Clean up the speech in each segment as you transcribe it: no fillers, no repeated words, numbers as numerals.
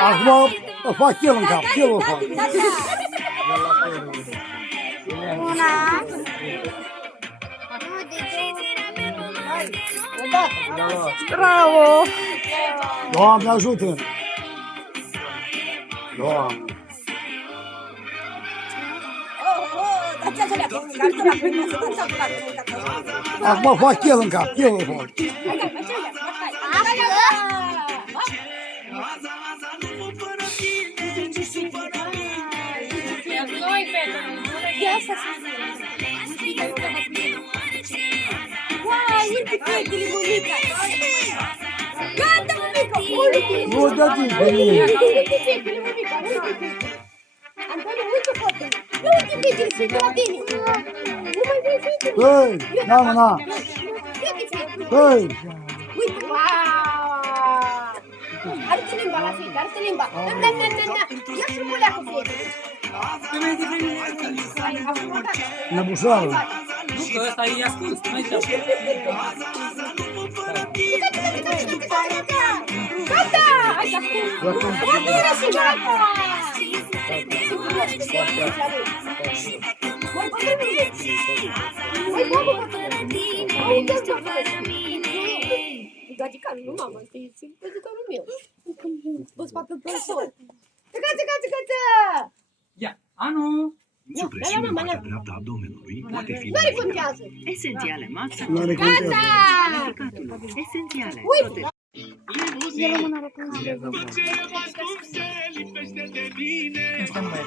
Acum fac el în cap, el o fac. Una. Bravo! Doamne ajută! Doamne! Acum fac el în cap, el o fac. Nu dă timp pe mine. Antônio, muito foto. Não te pedi isso, Claudine. Não vai ver isso. Ei, n-am, n-am. Ei, Muito. Uau! Arde limba la fita, arde limba. Na. Ia și mulea cu fete. năbușoară. Nu, că ăsta e ascuns, mai știu. Gata! Așa cum. Gata, și gata! Radical, nu mama, este radical meu. Vă spate profesor. Gata! Ia, Anu! Nicio presiune în partea dreaptă a abdomenului poate fi Nu-i contează. Esențiale masă. N-are contează. Calificatul. Esențiale. Uite! Ăsta nu mai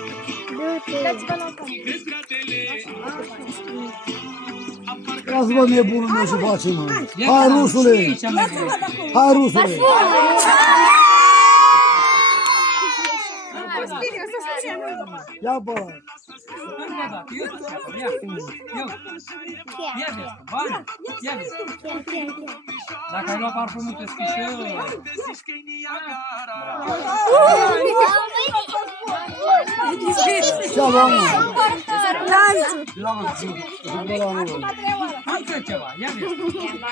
e. Dați-vă la cap. Ia să văd nebunul meu ce face, mă. Hai, rusule! Hai, rusule! Ia bă! Ia vezi, bani, ia vezi. Dacă ai luat parfumul, te scrii și eu. Ce-a luat, mă? Am să ceva, ia vezi,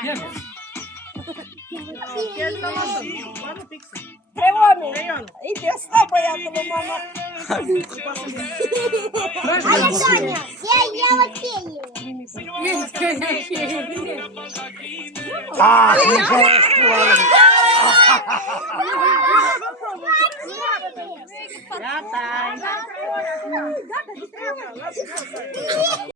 ia vezi. Trei oameni! Îi testa băiatul lui mama! Hai, Sonia! Ia o cheie! Ah, cum faci tu, ale? Gata! Gata!